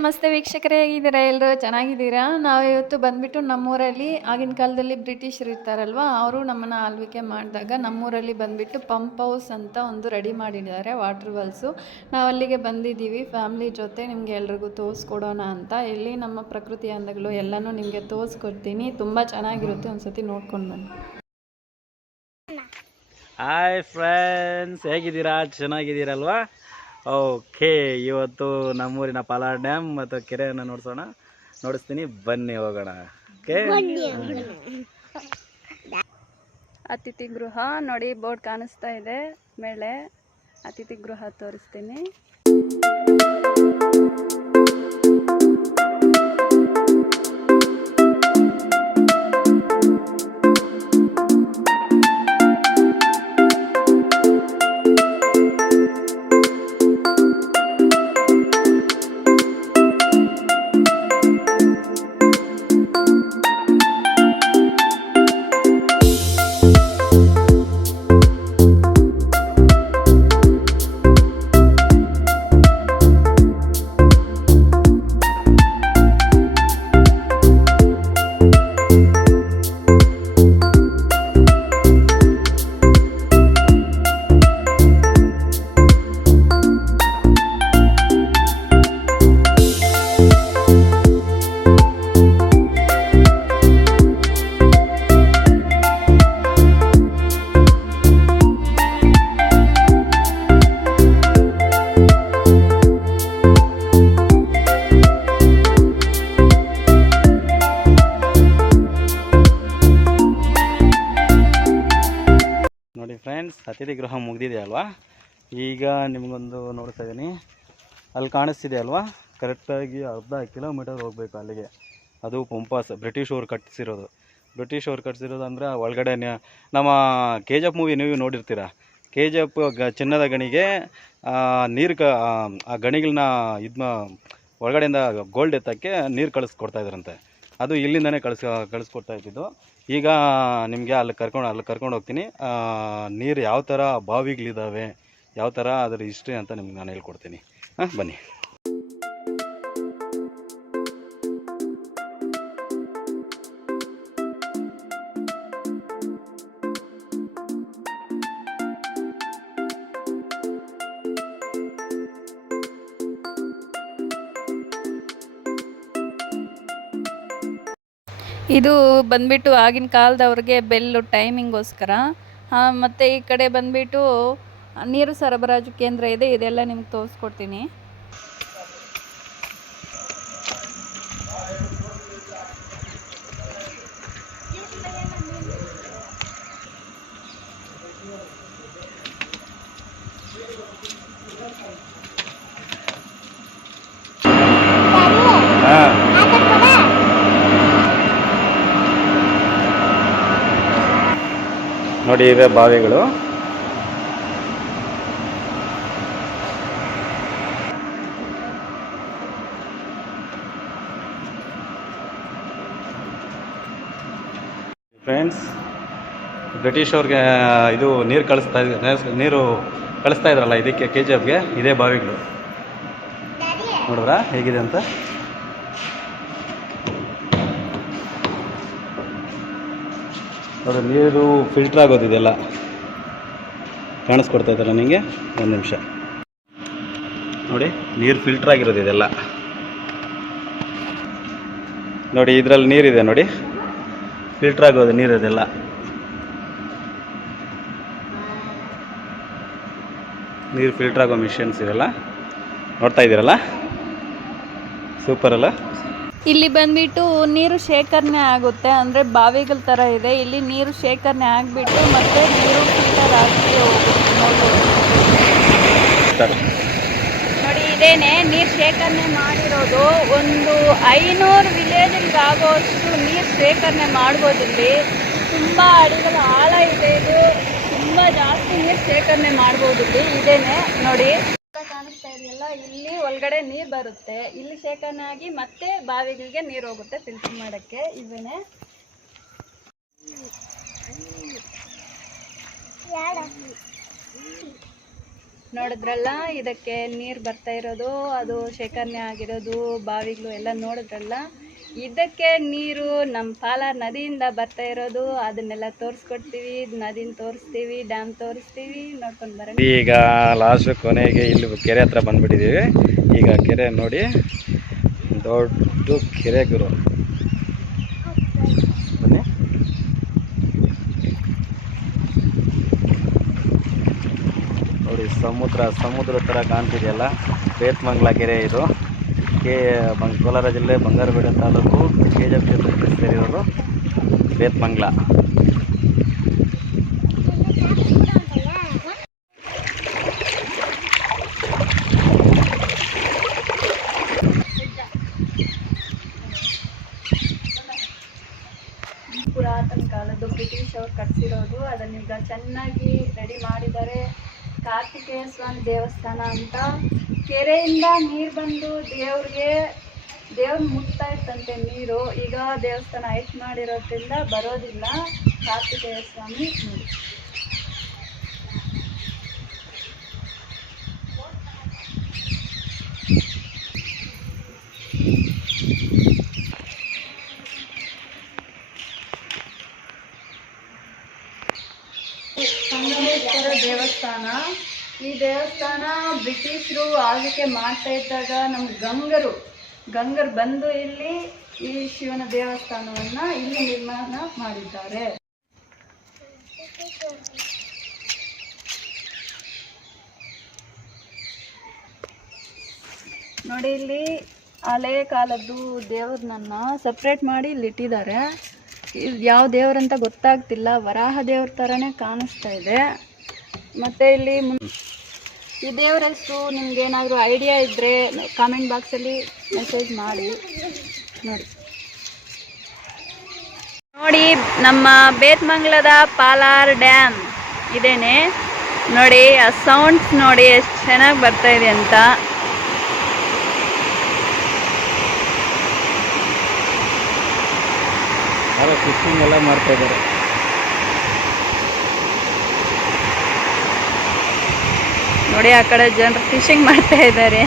ನಮಸ್ತೆ ವೀಕ್ಷಕರೇ, ಹೇಗಿದ್ದೀರಾ? ಎಲ್ಲರೂ ಚೆನ್ನಾಗಿದ್ದೀರಾ? ನಾವು ಇವತ್ತು ಬಂದ್ಬಿಟ್ಟು ನಮ್ಮೂರಲ್ಲಿ, ಆಗಿನ ಕಾಲದಲ್ಲಿ ಬ್ರಿಟಿಷರು ಇರ್ತಾರಲ್ವಾ, ಅವರು ನಮ್ಮನ್ನು ಆಳ್ವಿಕೆ ಮಾಡಿದಾಗ ನಮ್ಮೂರಲ್ಲಿ ಬಂದ್ಬಿಟ್ಟು ಪಂಪ್ ಹೌಸ್ ಅಂತ ಒಂದು ರೆಡಿ ಮಾಡಿದ್ದಾರೆ, ವಾಟರ್ ವೆಲ್ಸು ನಾವು ಅಲ್ಲಿಗೆ ಬಂದಿದ್ದೀವಿ, ಫ್ಯಾಮ್ಲಿ ಜೊತೆ ನಿಮಗೆ ಎಲ್ರಿಗೂ ತೋರಿಸ್ಕೊಡೋಣ ಅಂತ. ಇಲ್ಲಿ ನಮ್ಮ ಪ್ರಕೃತಿ ಅಂದಗಳು ಎಲ್ಲನೂ ನಿಮಗೆ ತೋರಿಸ್ಕೊಡ್ತೀನಿ. ತುಂಬ ಚೆನ್ನಾಗಿರುತ್ತೆ, ಒಂದ್ಸತಿ ನೋಡ್ಕೊಂಡು ಬನ್ನಿ. ಹಾಯ್ ಫ್ರೆಂಡ್ಸ್ ಹೇಗಿದ್ದೀರಾ? ಚೆನ್ನಾಗಿದ್ದೀರಲ್ವಾ? ಓಕೆ ಇವತ್ತು ನಮ್ಮೂರಿನ ಪಾಲಾರ್ ಡ್ಯಾಮ್ ಮತ್ತು ಕೆರೆಯನ್ನು ನೋಡಿಸೋಣ. ನೋಡಿಸ್ತೀನಿ ಬನ್ನಿ ಹೋಗೋಣ. ಓಕೆ? ಅತಿಥಿ ಗೃಹ ನೋಡಿ ಬೋರ್ಡ್ ಕಾಣಿಸ್ತಾ ಇದೆ ಮೇಲೆ. ಅತಿಥಿ ಗೃಹ ತೋರಿಸ್ತೀನಿ. ಅತಿಥಿ ಗೃಹ ಮುಗಿದಿದೆ ಅಲ್ವಾ? ಈಗ ನಿಮಗೊಂದು ನೋಡ್ತಾ ಇದ್ದೀನಿ. ಅಲ್ಲಿ ಕಾಣಿಸ್ತಿದೆ ಅಲ್ವಾ? ಕರೆಕ್ಟಾಗಿ ಅರ್ಧ ಕಿಲೋಮೀಟರ್ ಹೋಗಬೇಕು ಅಲ್ಲಿಗೆ. ಅದು ಪಂಪಾಸ್, ಬ್ರಿಟಿಷ್ ಅವ್ರು ಕಟ್ಟಿಸಿರೋದು. ಬ್ರಿಟಿಷ್ ಅವ್ರು ಕಟ್ಟಿಸಿರೋದು ಅಂದರೆ ಒಳಗಡೆ ನಮ್ಮ ಕೆ ಜಿ ಎಫ್ ಮೂವಿ ನೀವು ನೋಡಿರ್ತೀರ? ಕೆ ಜಿ ಎಫ್ ಗ ಚಿನ್ನದ ಗಣಿಗೆ ನೀರು ಕ ಆ ಗಣಿಗಳನ್ನ ಇದು ಒಳಗಡೆಯಿಂದ ಗೋಲ್ಡ್ ಎತ್ತಕ್ಕೆ ನೀರು ಕಳಿಸ್ಕೊಡ್ತಾ ಇದ್ರಂತೆ. ಅದು ಇಲ್ಲಿಂದನೇ ಕಳಿಸ್, ಕಳಿಸ್ಕೊಡ್ತಾ ಇದ್ದಿದ್ದು. ಈಗ ನಿಮಗೆ ಅಲ್ಲಿ ಕರ್ಕೊಂಡು ಅಲ್ಲಿ ಕರ್ಕೊಂಡು ಹೋಗ್ತೀನಿ. ನೀರು ಯಾವ ಥರ ಬಾವಿಗಳಿದ್ದಾವೆ ಯಾವ ಥರ ಅದರ ಹಿಸ್ಟ್ರಿ ಅಂತ ನಿಮ್ಗೆ ನಾನು ಹೇಳ್ಕೊಡ್ತೀನಿ. ಹಾಂ, ಬನ್ನಿ. ಇದು ಬಂದ್ಬಿಟ್ಟು ಆಗಿನ ಕಾಲದವ್ರಿಗೆ ಬೆಲ್ಲು ಟೈಮಿಂಗೋಸ್ಕರ ಮತ್ತು ಈ ಕಡೆ ಬಂದ್ಬಿಟ್ಟು ನೀರು ಸರಬರಾಜು ಕೇಂದ್ರ ಇದೆ, ಇದೆಲ್ಲ ನಿಮ್ಗೆ ತೋರಿಸ್ಕೊಡ್ತೀನಿ ಹಾಂ ನೋಡಿ ಇವೆ ಬಾವಿಗಳು. ಫ್ರೆಂಡ್ಸ್ ಬ್ರಿಟಿಷ್ ಅವ್ರಿಗೆ ಇದು ನೀರು ಕಳಿಸ್ತಾ ಇದ್ದಾರೆ ನೀರು ಕಳಿಸ್ತಾ ಇದ್ರಲ್ಲ ಇದಕ್ಕೆ ಕೆ ಜಿ ಎಫ್ಗೆ ಇದೇ ಬಾವಿಗಳು. ನೋಡಿದ್ರಾ? ಹೇಗಿದೆ ಅಂತ? ನೋಡಿ ನೀರು ಫಿಲ್ಟರ್ ಆಗೋದು ಇದೆಲ್ಲ. ಕಾಣಿಸ್ಕೊಡ್ತಾ ಇದ್ದಲ್ಲ ನಿಮಗೆ ಒಂದು ನಿಮಿಷ. ನೋಡಿ, ನೀರು ಫಿಲ್ಟ್ರ್ ಆಗಿರೋದು ಇದೆಲ್ಲ. ನೋಡಿ, ಇದರಲ್ಲಿ ನೀರಿದೆ ನೋಡಿ. ಫಿಲ್ಟ್ರ್ ಆಗೋದು ನೀರು ಇದೆಲ್ಲ ನೀರು ಫಿಲ್ಟರ್ ಆಗೋ ಮಿಷನ್ಸ್ ಇದೆಲ್ಲ ನೋಡ್ತಾ ಇದ್ದೀರಲ್ಲ ಸೂಪರ್ ಅಲ್ಲ? ಇಲ್ಲಿ ಬಂದ್ಬಿಟ್ಟು ನೀರು ಶೇಖರಣೆ ಆಗುತ್ತೆ. ಅಂದರೆ ಬಾವಿಗಳ ಥರ ಇದೆ. ಇಲ್ಲಿ ನೀರು ಶೇಖರಣೆ ಆಗಿಬಿಟ್ಟು ಮತ್ತೆ ನೀರು ಫಿಲ್ಟರ್ ಹೋಗುತ್ತೆ. ನೋಡಿ, ಇದೇನೆ ನೀರು ಶೇಖರಣೆ ಮಾಡಿರೋದು. ಒಂದು ಐನೂರು ವಿಲೇಜ್ಗೆ ಆಗೋಷ್ಟು ನೀರು ಶೇಖರಣೆ ಮಾಡ್ಬೋದು ಇಲ್ಲಿ. ತುಂಬ ಅಡಿಗಳ ಆಳ ಇದೆ ಇದು. ತುಂಬ ಜಾಸ್ತಿ ನೀರು ಶೇಖರಣೆ ಮಾಡ್ಬೋದು ಇಲ್ಲಿ. ಇದೇನೆ ನೋಡಿ. ಇಲ್ಲಿ ಒಳಗಡೆ ನೀರು ಬರುತ್ತೆ. ಇಲ್ಲಿ ಶೇಖರಣೆ ಆಗಿ ಮತ್ತೆ ಬಾವಿಗಳಿಗೆ ನೀರು ಹೋಗುತ್ತೆ ಫಿಲ್ಟರ್ ಮಾಡೋಕ್ಕೆ. ಇವನೇ. ನೋಡಿದ್ರಲ್ಲ, ಇದಕ್ಕೆ ನೀರು ಬರ್ತಾ ಇರೋದು, ಅದು ಶೇಖರಣೆ ಆಗಿರೋದು, ಬಾವಿಗಳು ಎಲ್ಲ ನೋಡಿದ್ರಲ್ಲ. ಇದಕ್ಕೆ ನೀರು ನಮ್ಮ ಪಾಲಾರ್ ನದಿಯಿಂದ ಬರ್ತಾ ಇರೋದು. ಅದನ್ನೆಲ್ಲ ತೋರಿಸ್ಕೊಡ್ತೀವಿ. ನದಿನ ತೋರಿಸ್ತೀವಿ, ಡ್ಯಾಮ್ ತೋರಿಸ್ತೀವಿ. ನೋಡ್ಕೊಂಡು ಬರೋಣ. ಈಗ ಲಾಸ್ಟ್ ಕೊನೆಗೆ ಇಲ್ಲಿ ಕೆರೆ ಹತ್ರ ಬಂದ್ಬಿಟ್ಟಿದ್ದೀವಿ ಈಗ ಕೆರೆ ನೋಡಿ, ದೊಡ್ಡ ಕೆರೆ ಗುರು. ಬನ್ನಿ. ನೋಡಿ, ಸಮುದ್ರ ಸಮುದ್ರ ಥರ ಕಾಣ್ತಿದೆಯಲ್ಲ? ಬೇತ್ಮಂಗ್ಲ ಕೆರೆ ಇದು. ಕೆ ಬಂಗ್ ಕೋಲಾರ ಜಿಲ್ಲೆ Bangarapete taluk K G F ಕ್ಷೇತ್ರಕ್ಕೆ ಸೇರಿರೋರು ಬೇತ್ಮಂಗ್ಲ ಪುರಾತನ ಕಾಲದ್ದು ಬ್ರಿಟಿಷ್ ಅವ್ರು ಕಟ್ಸಿರೋದು ಅದನ್ನೀಗ ಚೆನ್ನಾಗಿ ರೆಡಿ ಮಾಡಿದ್ದಾರೆ. ಕಾರ್ತಿಕೇಯ ಸ್ವಾಮಿ ದೇವಸ್ಥಾನ ಅಂತ ಕೆರೆಯಿಂದ ನೀರು ಬಂದು ದೇವ್ರಿಗೆ, ದೇವ್ರ ಮುಟ್ತಾ ಇತ್ತಂತೆ ನೀರು. ಈಗ ದೇವಸ್ಥಾನ ಹೈಟ್ ಮಾಡಿರೋದ್ರಿಂದ ಬರೋದಿಲ್ಲ. ಕಾರ್ತಿಕೇಯ ಸ್ವಾಮಿ ನೀರು ಸಂಗಮೇಶ್ವರ ದೇವಸ್ಥಾನ ದೇವಸ್ಥಾನ ಬ್ರಿಟಿಷರು ಆಳ್ವಿಕೆ ಮಾಡ್ತಾ ಇದ್ದಾಗ ನಮ್ಮ ಗಂಗರು ಗಂಗರು ಬಂದು ಇಲ್ಲಿ ಈ ಶಿವನ ದೇವಸ್ಥಾನವನ್ನ ಇಲ್ಲಿ ನಿರ್ಮಾಣ ಮಾಡಿದ್ದಾರೆ. ನೋಡಿ ಇಲ್ಲಿ ಹಳೆ ಕಾಲದ್ದು ದೇವ್ರನ್ನ ಸಪ್ರೇಟ್ ಮಾಡಿ ಇಲ್ಲಿ ಇಟ್ಟಿದ್ದಾರೆ. ಯಾವ ದೇವ್ರಂತ ಗೊತ್ತಾಗ್ತಿಲ್ಲ. ವರಾಹ ದೇವ್ರ ಥರನೇ ಕಾಣಿಸ್ತಾ ಇದೆ. ಮತ್ತು ಇಲ್ಲಿ ಈ ದೇವ್ರ ಹೆಸರು ನಿಮ್ಗೆ ಏನಾದರೂ ಐಡಿಯಾ ಇದ್ದರೆ ಕಾಮೆಂಟ್ ಬಾಕ್ಸಲ್ಲಿ ಮೆಸೇಜ್ ಮಾಡಿ. ನೋಡಿ. ನೋಡಿ, ನಮ್ಮ ಬೇತ್ಮಂಗ್ಲದ ಪಾಲಾರ್ ಡ್ಯಾಮ್ ಇದೇನೆ. ನೋಡಿ, ಆ ಸೌಂಡ್ಸ್ ನೋಡಿ ಎಷ್ಟು ಚೆನ್ನಾಗಿ ಬರ್ತಾ ಇದೆ ಅಂತ. ಫಿಶಿಂಗ್ ಎಲ್ಲ ಮಾಡ್ತಾ ಇದ್ದಾರೆ. ನೋಡಿ ಆ ಕಡೆ ಜನರು ಫಿಶಿಂಗ್ ಮಾಡ್ತಾ ಇದ್ದಾರೆ.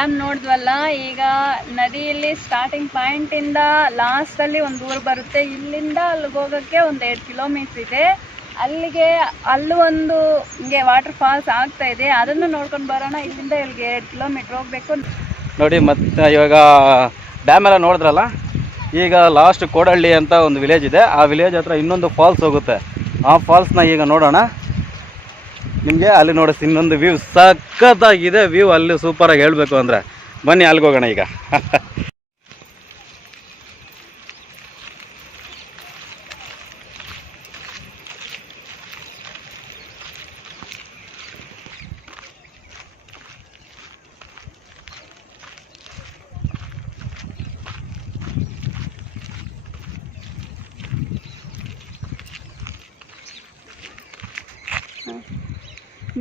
ಡ್ಯಾಮ್ ನೋಡಿದ್ವಲ್ಲ, ಈಗ ನದಿಯಲ್ಲಿ ಸ್ಟಾರ್ಟಿಂಗ್ ಪಾಯಿಂಟಿಂದ ಲಾಸ್ಟಲ್ಲಿ ಒಂದು ಊರು ಬರುತ್ತೆ. ಇಲ್ಲಿಂದ ಅಲ್ಲಿಗೆ ಹೋಗೋಕ್ಕೆ ಒಂದು ಎರಡು ಕಿಲೋಮೀಟ್ರ್ ಇದೆ. ಅಲ್ಲಿಗೆ, ಅಲ್ಲೂ ಒಂದು ಹಿಂಗೆ ವಾಟರ್ ಫಾಲ್ಸ್ ಆಗ್ತಾ ಇದೆ. ಅದನ್ನು ನೋಡ್ಕೊಂಡು ಬರೋಣ. ಇಲ್ಲಿಂದ ಇಲ್ಲಿಗೆ ಎರಡು ಕಿಲೋಮೀಟ್ರ್ ಹೋಗಬೇಕು. ನೋಡಿ, ಮತ್ತೆ ಇವಾಗ ಡ್ಯಾಮ್ ಎಲ್ಲ ನೋಡಿದ್ರಲ್ಲ? ಈಗ ಲಾಸ್ಟ್ ಕೋಡಹಳ್ಳಿ ಅಂತ ಒಂದು ವಿಲೇಜ್ ಇದೆ. ಆ ವಿಲೇಜ್ ಹತ್ರ ಇನ್ನೊಂದು ಫಾಲ್ಸ್ ಹೋಗುತ್ತೆ. ಆ ಫಾಲ್ಸ್ನ ಈಗ ನೋಡೋಣ. ನಿಮಗೆ ಅಲ್ಲಿ ನೋಡಿಸ್ತೀನಿ ಇನ್ನೊಂದು ವ್ಯೂ ಸಖತ್ತಾಗಿದೆ. ವ್ಯೂ ಅಲ್ಲಿ ಸೂಪರಾಗಿ ಹೇಳಬೇಕು ಅಂದರೆ ಬನ್ನಿ ಅಲ್ಲಿಗೆ ಹೋಗೋಣ ಈಗ.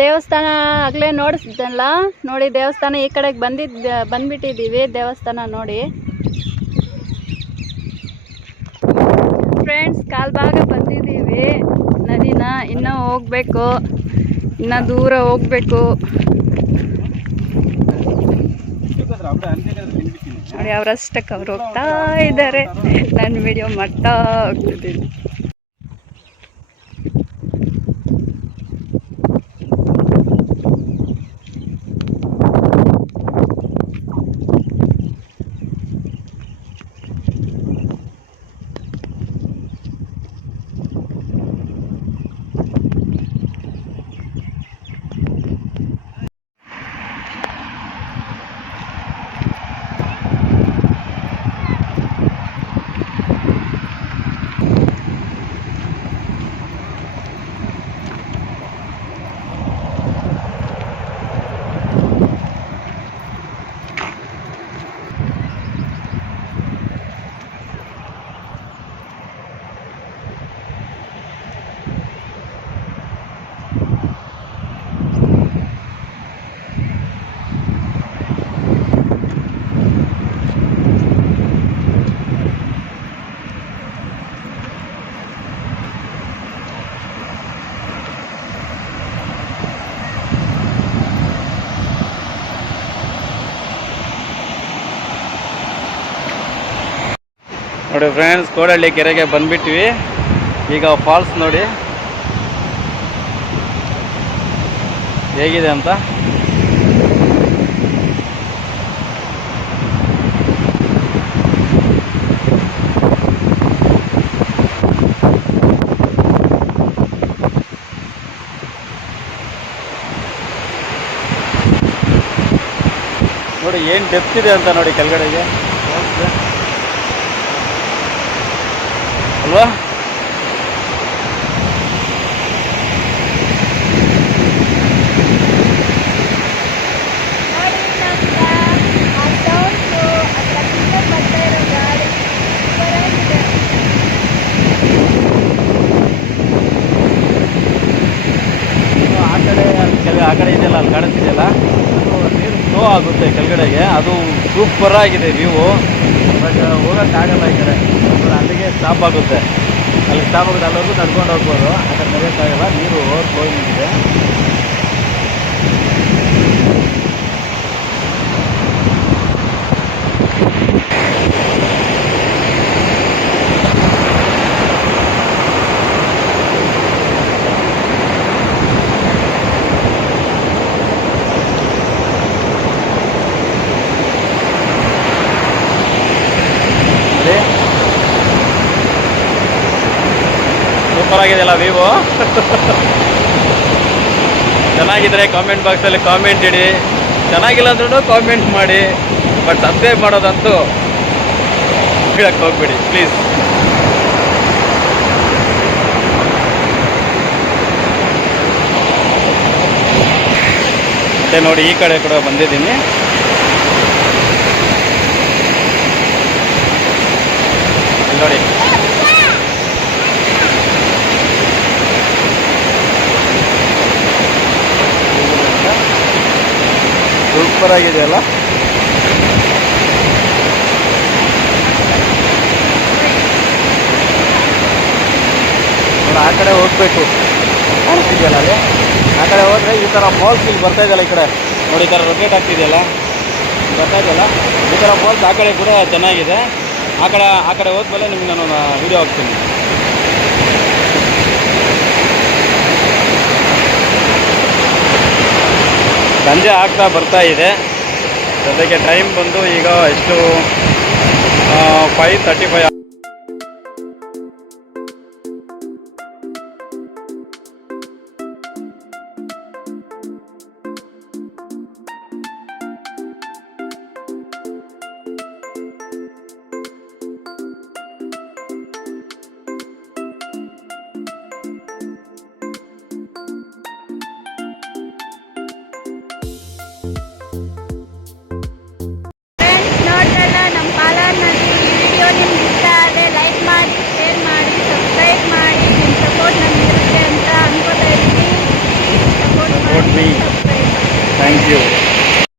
ದೇವಸ್ಥಾನ ಆಗಲೇ ನೋಡಿಸ್ದಲ್ಲ? ನೋಡಿ, ದೇವಸ್ಥಾನ ಈ ಕಡೆಗೆ ಬಂದಿದ್ದ ಬಂದ್ಬಿಟ್ಟಿದ್ದೀವಿ ದೇವಸ್ಥಾನ ನೋಡಿ. ಫ್ರೆಂಡ್ಸ್ ಕಾಲ್ಬಾಗ ಬಂದಿದ್ದೀವಿ ನದಿನ ಇನ್ನೂ ಹೋಗ್ಬೇಕು. ಇನ್ನೂ ದೂರ ಹೋಗ್ಬೇಕು. ನೋಡಿ ಅವರಷ್ಟಕ್ಕೆ ಅವ್ರು ಹೋಗ್ತಾ ಇದ್ದಾರೆ. ನನ್ನ ವಿಡಿಯೋ ಮಾಡ್ತಾ ಹೋಗ್ತಿದ್ದೀನಿ. ನೋಡಿ ಫ್ರೆಂಡ್ಸ್ ಕೋಡಹಳ್ಳಿ ಕೆರೆಗೆ ಬಂದ್ಬಿಟ್ವಿ. ಈಗ ಫಾಲ್ಸ್ ನೋಡಿ. ಹೇಗಿದೆ ಅಂತ? ನೋಡಿ, ಏನು ಡೆಪ್ತ್ ಇದೆ ಅಂತ ನೋಡಿ ಕೆಳಗಡೆಗೆ. ಅಲ್ವಾ? ಆ ಕಡೆ ಅಲ್ಲಿ ಇದೆಯಲ್ಲ, ಅಲ್ಲಿ ನೀರು ಫ್ಲೋ ಆಗುತ್ತೆ ಕೆಳಗಡೆಗೆ. ಅದು ಸೂಪರ್ ಆಗಿದೆ ವ್ಯೂ ಬಟ್ ಹೋಗೋಕ್ಕಾಗಲ್ಲ ಈ ಕಡೆ. ಅದು ಅಲ್ಲಿಗೆ ಸ್ಟಾಪ್ ಆಗುತ್ತೆ. ಅಲ್ಲಿ ಸ್ಟಾಪ್ ಆಗುತ್ತೆ ಅಲ್ಲವರೆಗೂ ನಡ್ಕೊಂಡು ಹೋಗ್ಬೋದು. ಕಡೆ ನಡೆಯೋಕ್ಕಾಗಲ್ಲ ನೀರು ಓವರ್ ಫ್ಲೋಯಿಂಗ್ ಇದೆ ನೋಡಿ ಸೂಪರ್ ಆಗಿದೆಯಲ್ಲ ವಿವೋ ಚೆನ್ನಾಗಿದ್ರೆ ಕಾಮೆಂಟ್ ಬಾಕ್ಸಲ್ಲಿ ಕಾಮೆಂಟ್ ಇಡಿ. ಚೆನ್ನಾಗಿಲ್ಲ ಅಂದ್ರೂ ಕಾಮೆಂಟ್ ಮಾಡಿ. ಬಟ್ ಸಬ್ಸ್ಕ್ರೈಬ್ ಮಾಡೋದಂತೂ ಹೇಳಕ್ಕೆ ಹೋಗ್ಬಿಡಿ ಪ್ಲೀಸ್ ಮತ್ತೆ ನೋಡಿ ಈ ಕಡೆ ಕೂಡ ಬಂದಿದ್ದೀನಿ. ನೋಡಿ. ಸೂಪರ್ ಆಗಿದೆಯಲ್ಲ ನೋಡಿ, ಆ ಕಡೆ ಹೋಗ್ಬೇಕು. ಕಾಣಿಸ್ತಿದೆಯಲ್ಲ ಅಲ್ಲಿ? ಆ ಕಡೆ ಹೋದ್ರೆ ಈ ಥರ ಫಾಲ್ಸ್ ಇಲ್ಲಿ ಬರ್ತಾ ಇದೆಯಲ್ಲ ಈ ಕಡೆ? ನೋಡಿ, ಈ ಥರ ರೊಟೇಟ್ ಆಗ್ತಿದೆಯಲ್ಲ? ಬರ್ತಾ ಇದೆಯಲ್ಲ? ಈ ಥರ ಫಾಲ್ಸ್ ಆ ಕಡೆ ಕೂಡ ಚೆನ್ನಾಗಿದೆ. ಆ ಕಡೆ ಆ ಕಡೆ ಹೋದ್ಮೇಲೆ ನಿಮ್ಗೆ ನಾನು ವಿಡಿಯೋ ಹಾಕ್ತೀನಿ. ಸಂಜೆ ಆಗ್ತಾ ಬರ್ತಾ ಇದೆ. ಜೊತೆಗೆ ಟೈಮ್ ಬಂದು ಈಗ ಎಷ್ಟು ಫೈವ್ ತರ್ಟಿ ಫೈವ್